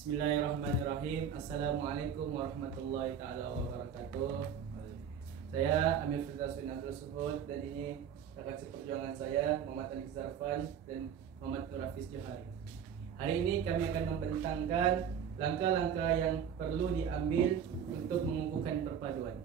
Bismillahirrahmanirrahim. Assalamualaikum warahmatullahi taala wabarakatuh. Saya Amir Firdaus bin Abdul Suhud dan ini rekan seperjuangan saya Muhammad Aniq Zarfan dan Muhammad Nur Hafiz Johari. Hari ini kami akan membentangkan langkah-langkah yang perlu diambil untuk mengukuhkan perpaduan.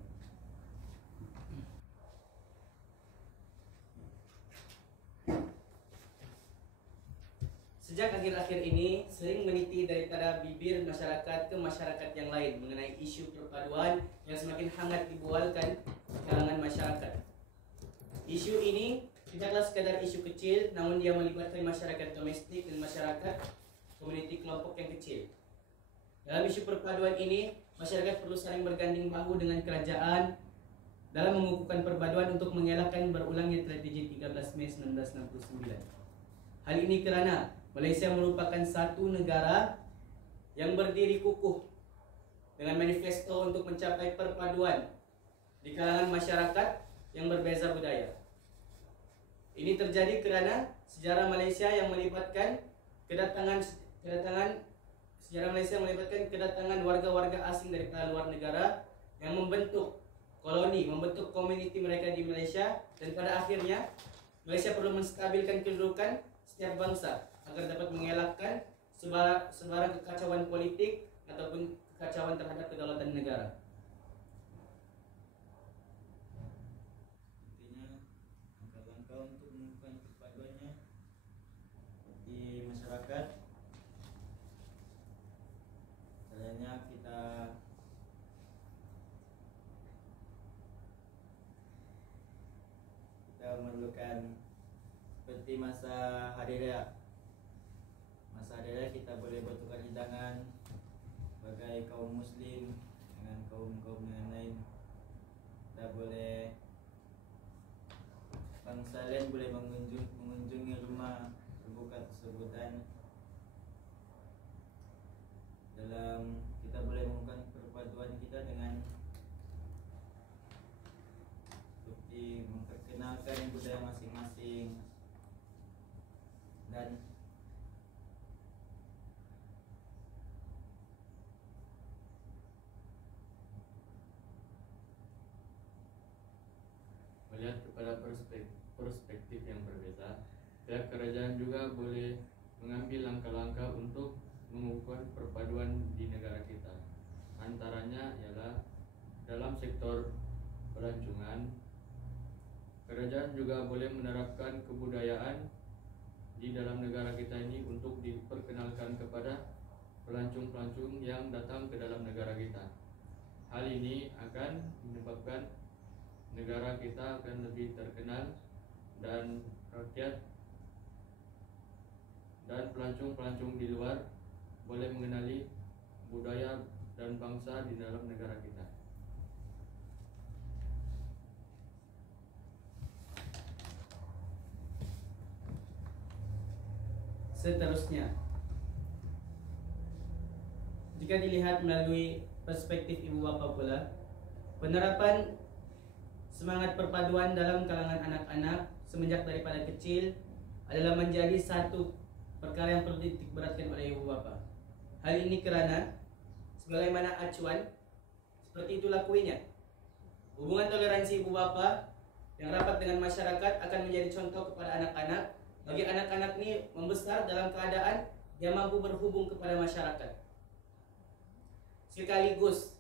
Sejak akhir-akhir ini sering meniti daripada bibir masyarakat ke masyarakat yang lain mengenai isu perpaduan yang semakin hangat dibualkan di kalangan masyarakat. Isu ini tidaklah sekadar isu kecil, namun dia melibatkan masyarakat domestik dan masyarakat komuniti kelompok yang kecil. Dalam isu perpaduan ini, masyarakat perlu saling berganding bahu dengan kerajaan dalam mengukuhkan perpaduan untuk mengelakkan berulangnya tragedi 13 Mei 1969. Hal ini kerana Malaysia merupakan satu negara yang berdiri kukuh dengan manifesto untuk mencapai perpaduan di kalangan masyarakat yang berbeza budaya. Ini terjadi kerana sejarah Malaysia yang melibatkan kedatangan warga-warga asing dari luar negara yang membentuk koloni, membentuk komuniti mereka di Malaysia, dan pada akhirnya Malaysia perlu menstabilkan kedudukan setiap bangsa agar dapat mengelakkan sebarang kekacauan politik ataupun kekacauan terhadap kedaulatan negara. Intinya langkah-langkah untuk mengukuhkan perpaduannya di masyarakat, caranya kita memerlukan seperti masa hari raya. Masa hari raya kita boleh bertukar hidangan sebagai kaum muslim dengan kaum-kaum yang lain. Kita boleh, bangsa lain boleh mengunjungi rumah terbuka tersebut, dan dalam kita boleh mengukuhkan perpaduan kita dengan seperti memperkenalkan budaya masing-masing dan melihat kepada perspektif yang berbeda, pihak kerajaan juga boleh mengambil langkah-langkah untuk mengukuhkan perpaduan di negara kita. Antaranya ialah dalam sektor pelancongan, kerajaan juga boleh menerapkan kebudayaan di dalam negara kita ini untuk diperkenalkan kepada pelancong-pelancong yang datang ke dalam negara kita. Hal ini akan menyebabkan negara kita akan lebih terkenal dan rakyat dan pelancong-pelancong di luar boleh mengenali budaya dan bangsa di dalam negara kita. Seterusnya, jika dilihat melalui perspektif ibu bapa pula, penerapan semangat perpaduan dalam kalangan anak-anak semenjak daripada kecil adalah menjadi satu perkara yang perlu diberatkan oleh ibu bapa. Hal ini kerana sebagaimana acuan seperti itu lakuinya. Hubungan toleransi ibu bapa yang rapat dengan masyarakat akan menjadi contoh kepada anak-anak. Bagi anak-anak ini membesar dalam keadaan dia mampu berhubung kepada masyarakat. Sekaligus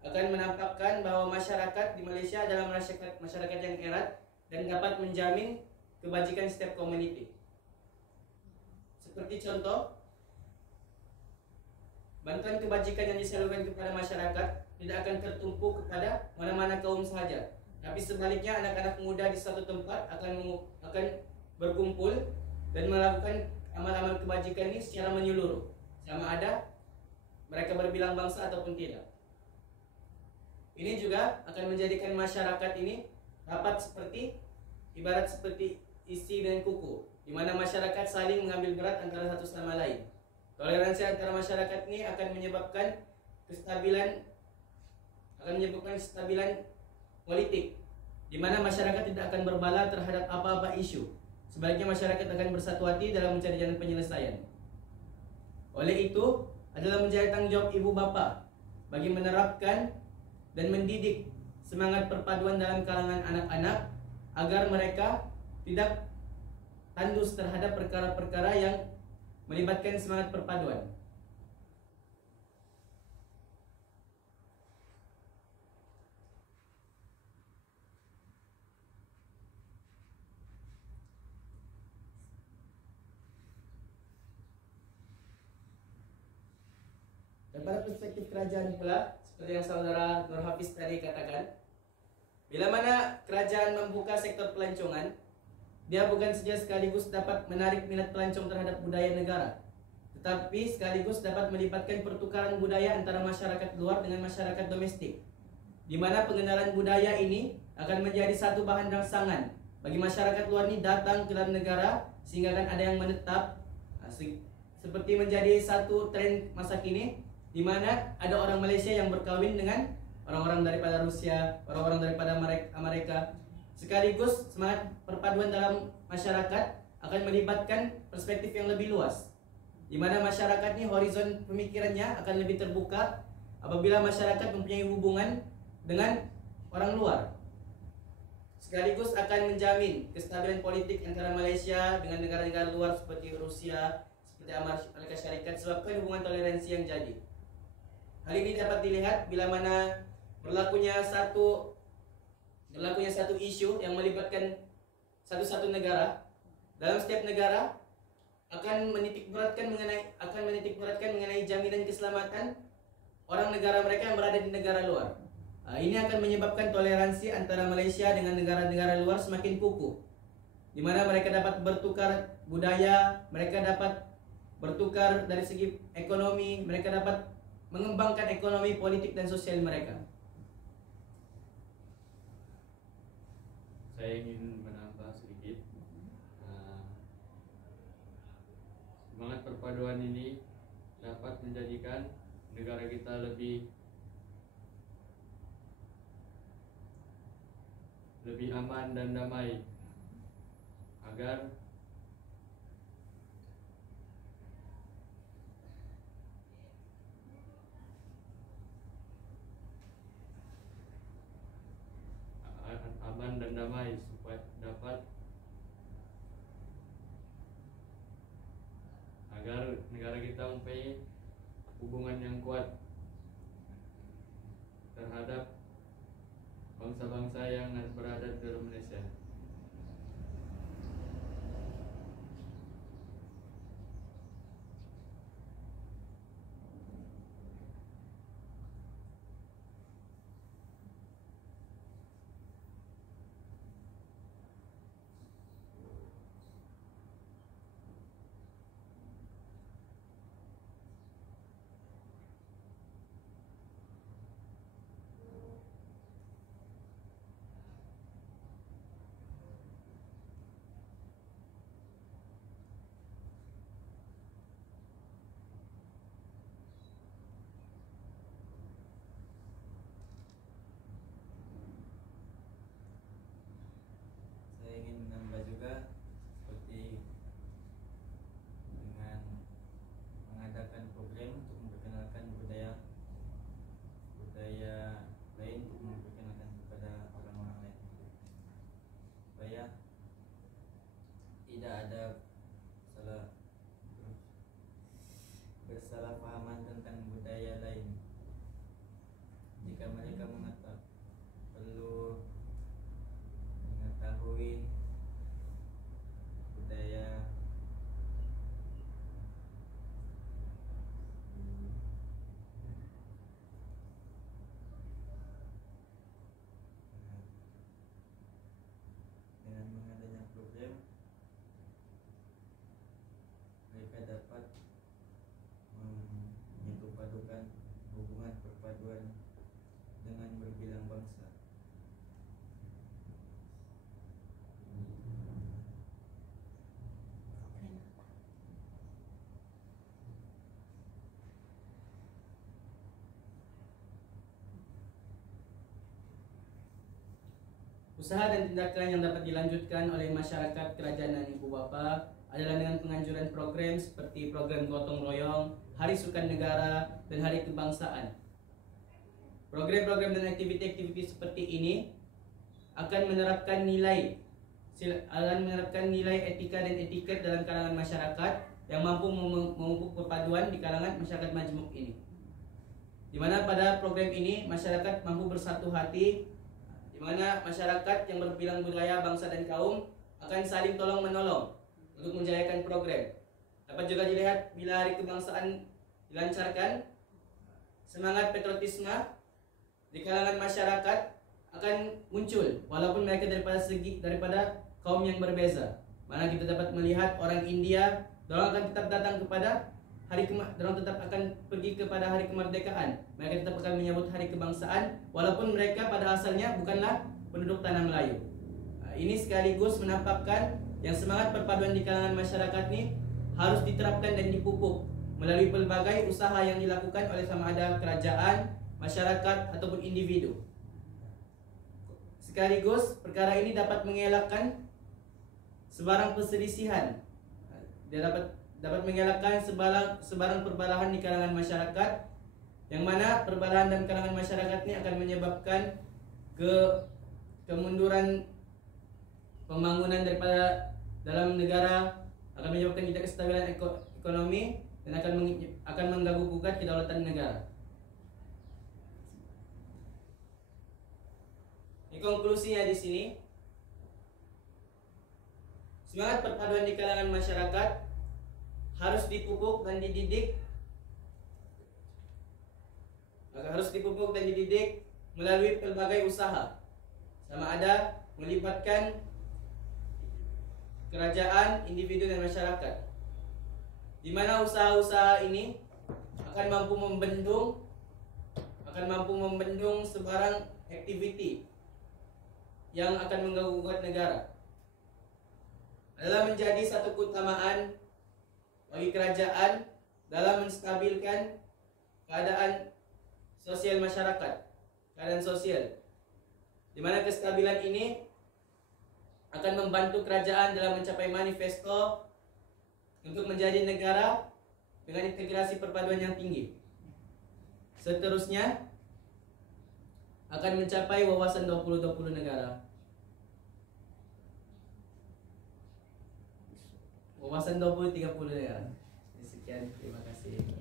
akan menampakkan bahawa masyarakat di Malaysia adalah masyarakat yang erat dan dapat menjamin kebajikan setiap komuniti. Seperti contoh, bantuan kebajikan yang disalurkan kepada masyarakat tidak akan tertumpu kepada mana-mana kaum sahaja, tapi sebaliknya anak-anak muda di suatu tempat akan berkumpul dan melakukan amal-amal kebajikan ini secara menyeluruh, sama ada mereka berbilang bangsa ataupun tidak. Ini juga akan menjadikan masyarakat ini rapat ibarat seperti isi dan kuku, di mana masyarakat saling mengambil berat antara satu sama lain. Toleransi antara masyarakat ini akan menyebabkan kestabilan politik, di mana masyarakat tidak akan berbala terhadap apa-apa isu. Sebaliknya masyarakat akan bersatu hati dalam mencari jalan penyelesaian. Oleh itu, adalah menjadi tanggung jawab ibu bapa bagi menerapkan dan mendidik semangat perpaduan dalam kalangan anak-anak agar mereka tidak tandus terhadap perkara-perkara yang melibatkan semangat perpaduan. Dan pada perspektif kerajaan pula, seperti yang saudara Nur Hafiz tadi katakan, bila mana kerajaan membuka sektor pelancongan, dia bukan saja sekaligus dapat menarik minat pelancong terhadap budaya negara, tetapi sekaligus dapat melibatkan pertukaran budaya antara masyarakat luar dengan masyarakat domestik, di mana pengenalan budaya ini akan menjadi satu bahan rangsangan bagi masyarakat luar ini datang ke dalam negara, sehingga akan ada yang menetap, seperti menjadi satu tren masa kini, di mana ada orang Malaysia yang berkahwin dengan orang-orang daripada Rusia, orang-orang daripada Amerika. Sekaligus semangat perpaduan dalam masyarakat akan melibatkan perspektif yang lebih luas, di mana masyarakat ini horizon pemikirannya akan lebih terbuka apabila masyarakat mempunyai hubungan dengan orang luar. Sekaligus akan menjamin kestabilan politik antara Malaysia dengan negara-negara luar seperti Rusia, seperti Amerika Syarikat, sebabkan hubungan toleransi yang jadi. Hal ini dapat dilihat bila mana berlakunya satu isu yang melibatkan satu negara. Dalam setiap negara akan menitik beratkan mengenai jaminan keselamatan orang negara mereka yang berada di negara luar. Ini akan menyebabkan toleransi antara Malaysia dengan negara-negara luar semakin kukuh, di mana mereka dapat bertukar budaya, mereka dapat bertukar dari segi ekonomi, mereka dapat mengembangkan ekonomi, politik, dan sosial mereka. Saya ingin menambah sedikit. Semangat perpaduan ini dapat menjadikan negara kita lebih aman dan damai, agar supaya dapat agar negara kita mempunyai hubungan yang kuat terhadap bangsa-bangsa yang berada di dalam Malaysia. Saya ingin menambah juga, seperti dengan mengadakan program untuk memperkenalkan budaya lain, untuk memperkenalkan kepada orang-orang lain, supaya tidak ada bersalahpahaman tentang budaya lain. Jika mereka perlu mengetahui budaya dengan mengadanya program, mereka dapat menyatupadukan hubungan perpaduan dengan berbilang bangsa. Usaha dan tindakan yang dapat dilanjutkan oleh masyarakat kerajaan dan ibu bapa adalah dengan penganjuran program seperti program gotong royong, Hari Sukan Negara, dan Hari Kebangsaan. Program-program dan aktiviti-aktiviti seperti ini akan menerapkan nilai etika dan etiket dalam kalangan masyarakat yang mampu memupuk perpaduan di kalangan masyarakat majmuk ini. Di mana pada program ini masyarakat mampu bersatu hati, di mana masyarakat yang berbilang budaya, bangsa dan kaum akan saling tolong menolong untuk menjayakan program. Dapat juga dilihat bila Hari Kebangsaan dilancarkan, semangat patriotisme di kalangan masyarakat akan muncul walaupun mereka daripada kaum yang berbeza. Mana kita dapat melihat orang India, dorang akan tetap datang kepada dorang tetap akan pergi kepada hari kemerdekaan. Mereka tetap akan menyambut Hari Kebangsaan walaupun mereka pada asalnya bukanlah penduduk tanah Melayu. Ini sekaligus menampakkan yang semangat perpaduan di kalangan masyarakat ini harus diterapkan dan dipupuk melalui pelbagai usaha yang dilakukan oleh sama ada kerajaan, masyarakat ataupun individu. Sekaligus perkara ini dapat mengelakkan sebarang perselisihan. Dia dapat mengelakkan sebarang perbalahan di kalangan masyarakat, yang mana perbalahan dalam kalangan masyarakat ini akan menyebabkan kemunduran pembangunan daripada dalam negara, akan menyebabkan tidak kestabilan ekonomi, dan akan mengganggu gugat kedaulatan negara. Ini konklusinya di sini. Semangat perpaduan di kalangan masyarakat harus dipupuk dan dididik melalui pelbagai usaha, sama ada melibatkan kerajaan, individu dan masyarakat, di mana usaha-usaha ini akan mampu membendung sebarang aktiviti yang akan mengganggu gugat negara. Adalah menjadi satu keutamaan bagi kerajaan dalam menstabilkan keadaan sosial masyarakat, keadaan sosial, di mana kestabilan ini akan membantu kerajaan dalam mencapai manifesto untuk menjadi negara dengan integrasi perpaduan yang tinggi. Seterusnya akan mencapai wawasan 2020 negara. Wawasan 2030 negara. Sekian, terima kasih.